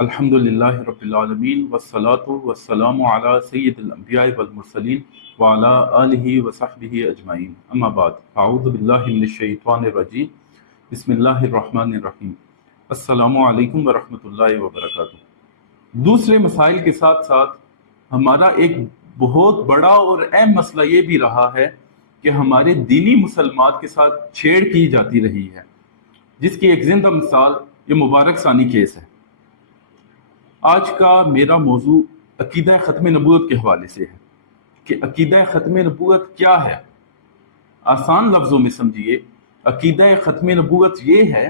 अल्हम्दुलिल्लाहि रब्बिल आलमीन वस्सलातु वस्सलामु अला सय्यिदिल अंबिया वल मुरसलीन व अला आलिहि व सहबिहि अजमाइन। अम्मा बाद, अऊज़ु बिल्लाहि मिनश शैतानिर रजीम, बिस्मिल्लाहिर रहमानिर रहीम। अस्सलामु अलैकुम व रहमतुल्लाहि व बरकातुहू। दूसरे मसाइल के साथ साथ हमारा एक बहुत बड़ा और अहम मसला ये भी रहा है कि हमारे दीनी मुसलमान के साथ छेड़ की जाती रही है, जिसकी एक जिंदा मिसाल ये मुबारक सानी केस है। आज का मेरा मौजू अकीदा ख़त्म नबूवत के हवाले से है कि अकीदा ख़त्म नबूवत क्या है। आसान लफ्ज़ों में समझिए, अकीदा ख़त्म नबूवत ये है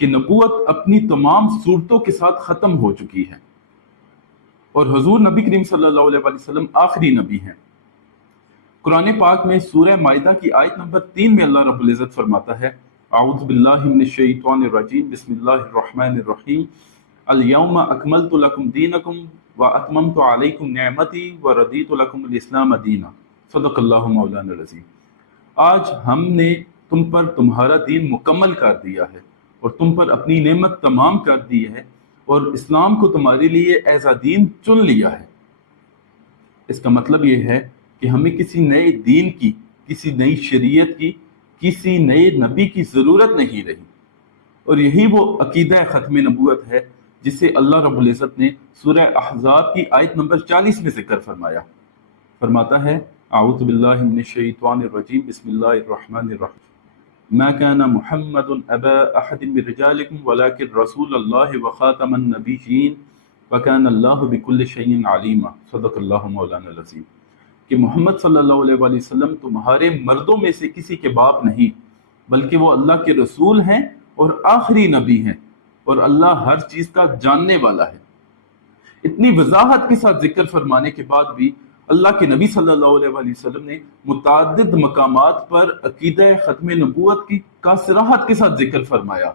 कि नबूवत अपनी तमाम सूरतों के साथ ख़त्म हो चुकी है और हुज़ूर नबी करीम सल्लल्लाहु अलैहि वसल्लम आखिरी नबी हैं। कुरान पाक में सूरह माइदा की आयत नंबर 3 में अल्लाह रब्बुल इज़्ज़त फरमाता है, अऊज़ु बिल्लाहि मिनश शैतानिर रजीम, बिस्मिल्लाहिर रहमानिर रहीम, अल यौमा अकमलतु लकुम दीनकुम व अतममतु अलैकुम निअमती व रदीतु लकुमुल इस्लाम दीना। सदक़ल्लाहु मौलाना अज़ीम। आज हमने तुम पर तुम्हारा दीन मुकम्मल कर दिया है और तुम पर अपनी नेमत तमाम कर दी है और इस्लाम को तुम्हारे लिए ऐसा दीन चुन लिया है। इसका मतलब ये है कि हमें किसी नए दीन की, किसी नई शरीयत की, किसी नए नबी की ज़रूरत नहीं रही। और यही वो अकीदा ख़त्म नबूवत है जिसे अल्लाह रब्बुल इज़्ज़त ने सूरह अहज़ाब की आयत नंबर 40 में ज़िक्र फरमाया। फरमाता है, अऊज़ु बिल्लाहि मिनश शैतानिर रजीम, बिस्मिल्लाहिर रहमानिर रहीम, मा काना मुहम्मदुन अबा अहदिन मिन रिजालिकुम वलाकिन रसूलुल्लाहि व खातमन नबिय्यीन व काना अल्लाहु बिकुल्लि शैइन अलीमा। सदक़ल्लाहु मौलाना अज़ीम। कि मोहम्मद सल्लल्लाहु अलैहि वसल्लम तुम्हारे मर्दों में से किसी के बाप नहीं, बल्कि वो अल्लाह के रसूल हैं और आखिरी नबी हैं और अल्लाह हर चीज का जानने वाला है। इतनी वजाहत के साथ जिक्र फरमाने के बाद भी अल्लाह के नबी सल्लल्लाहु अलैहि वसल्लम ने मुताद्दिद मकामात पर अकीदा ख़त्म नबूवत की का सराहत के साथ जिक्र फरमाया।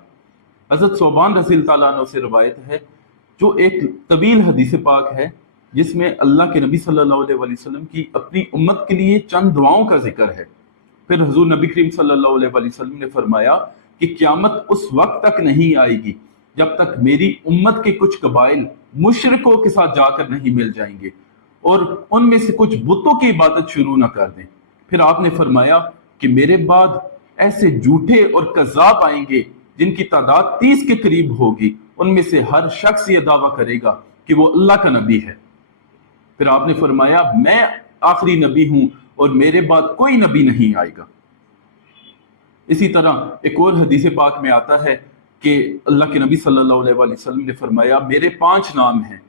हज़रत सोबान रज़ी अल्लाह अन्हु से रवायत है, जो एक तवील हदीस पाक है, जिसमें अल्लाह के नबी सल्लल्लाहु अलैहि वसल्लम की अपनी उम्मत के लिए चंद दुआओं का जिक्र है। फिर हुज़ूर नबी करीम सल्लल्लाहु अलैहि वसल्लम ने फरमाया कि क़यामत उस वक्त तक नहीं आएगी जब तक मेरी उम्मत के कुछ कबाइल मुशरिकों के साथ जाकर नहीं मिल जाएंगे और उनमें से कुछ बुतों की इबादत शुरू न कर दें। फिर आपने फरमाया कि मेरे बाद ऐसे झूठे और कज़ाब आएंगे जिनकी तादाद 30 के करीब होगी। उनमें से हर शख्स ये दावा करेगा कि वो अल्लाह का नबी है। फिर आपने फरमाया, मैं आखिरी नबी हूं और मेरे बाद कोई नबी नहीं आएगा। इसी तरह एक और हदीस पाक में आता है कि अल्लाह के नबी सल्लल्लाहु अलैहि वसल्लम ने फरमाया, मेरे 5 नाम हैं,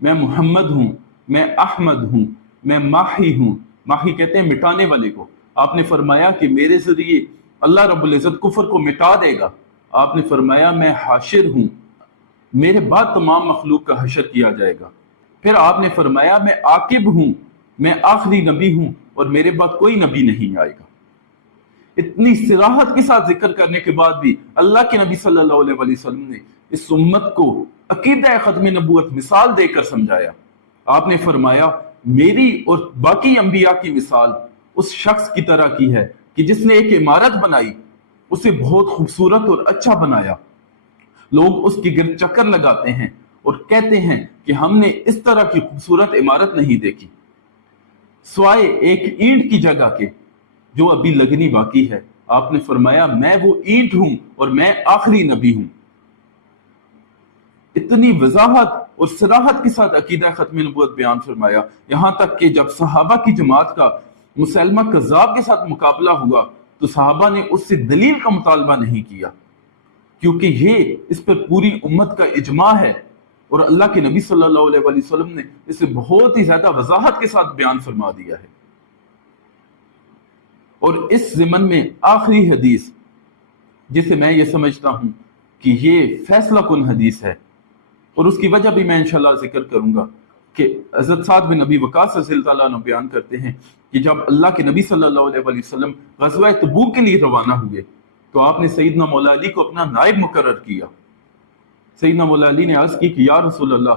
मैं मोहम्मद हूँ, मैं अहमद हूँ, मैं माही हूँ। माही कहते हैं मिटाने वाले को। आपने फरमाया कि मेरे जरिए अल्लाह रब्बुल इज़्ज़त कुफ्र को मिटा देगा। आपने फरमाया, मैं हाशिर हूँ, मेरे बाद तमाम मखलूक का हशर किया जाएगा। फिर आपने फरमाया, मैं आकिब हूँ, मैं आखिरी नबी हूँ और मेरे बाद कोई नबी नहीं आएगा। इतनी सिराहत के साथ जिक्र करने के बाद भी अल्लाह के नबी सल्लल्लाहु अलैहि वसल्लम ने इस उम्मत को अकीदा ख़त्म नबूवत मिसाल देकर समझाया। आपने फरमाया, मेरी और बाकी अंबिया की मिसाल उस शख्स की तरह की है कि जिसने एक इमारत बनाई, उसे बहुत खूबसूरत और अच्छा बनाया। लोग उसके गिर्द चक्कर लगाते हैं और कहते हैं कि हमने इस तरह की खूबसूरत इमारत नहीं देखी, स्वाए एक ईंट की जगह के जो अभी लगनी बाकी है। आपने फरमाया, मैं वो ईंट हूं और मैं आखिरी नबी हूं। इतनी वजाहत और सराहत के साथ अकीदा ख़त्म नबूवत बयान फरमाया, यहां तक कि जब सहाबा की जमात का मुसैलमा कज़्ज़ाब के साथ मुकाबला हुआ तो सहाबा ने उससे दलील का मुतालबा नहीं किया, क्योंकि ये इस पर पूरी उम्मत का इजमा है और अल्लाह के नबी सल्लल्लाहु अलैहि वसल्लम ने इसे बहुत ही ज्यादा वजाहत के साथ बयान फरमा दिया है। और इस ज़िमन में आखिरी हदीस, जिसे मैं ये समझता हूं कि ये फैसला कुन हदीस है और उसकी वजह भी मैं इंशाल्लाह जिक्र करूंगा, कि हज़रत साद बिन नबी वक़ास रज़ियल्लाहु अन्हु बयान करते हैं कि जब अल्लाह के नबी सल्लल्लाहु अलैहि वसल्लम ग़ज़वा तबूक के लिए रवाना हुए तो आपने सैयदना मौला अली को अपना नायब मुकर्रर किया। सैयदना मौला अली ने अर्ज़ की कि या रसूल अल्लाह,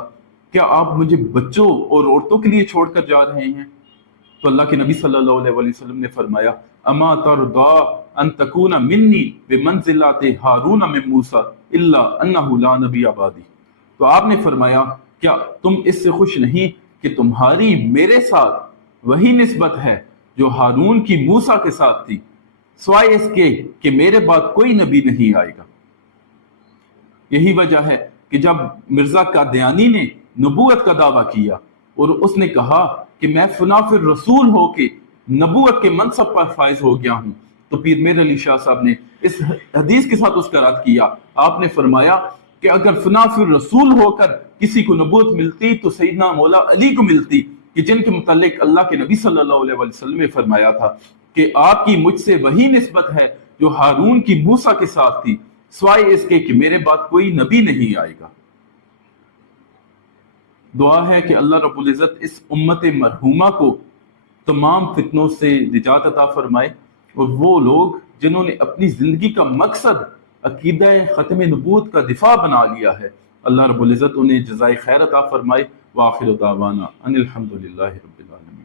क्या आप मुझे बच्चों और औरतों के लिए छोड़कर जा रहे हैं? तो अल्लाह के नबी सल्लल्लाहु अलैहि वसल्लम ने फरमाया, अमा तरदा अन तकूना मिन्नी बिमंज़िलति हारून मिन मूसा इल्ला अन्नहु ला नबी अबादी। تو آپ نے فرمایا کیا تم اس سے خوش نہیں کہ تمہاری میرے ساتھ وہی نسبت ہے جو ہارون کی موسیٰ کے ساتھ تھی، سوائے اس کے کہ میرے بعد کوئی نبی نہیں آئے گا۔ یہی وجہ ہے کہ جب مرزا قادیانی نے نبوت کا دعویٰ کیا اور اس نے کہا کہ میں فنا فر رسول ہو کے نبوت کے منصب پر فائز ہو گیا ہوں، تو پیر میر علی شاہ صاحب نے اس حدیث کے ساتھ اس کا رد کیا۔ آپ نے فرمایا کہ اگر فنا فر رسول ہو کر کسی کو نبوت ملتی تو سیدنا مولا علی کو ملتی، کہ جن کے متعلق اللہ کے نبی صلی اللہ علیہ وسلم نے فرمایا تھا کہ آپ کی مجھ سے وہی نسبت ہے جو ہارون کی موسیٰ کے ساتھ تھی، سوائے اس کے کہ میرے بعد کوئی نبی نہیں آئے گا۔ دعا ہے کہ اللہ رب العزت اس امت مرحومہ کو تمام فتنوں سے نجات عطا فرمائے، اور وہ لوگ جنہوں نے اپنی زندگی کا مقصد عقیدہ ختم نبوت کا دفاع بنا لیا ہے، اللہ رب العزت انہیں جزائے خیر عطا فرمائے۔ وآخر دعوانا ان الحمد للہ رب العالمین۔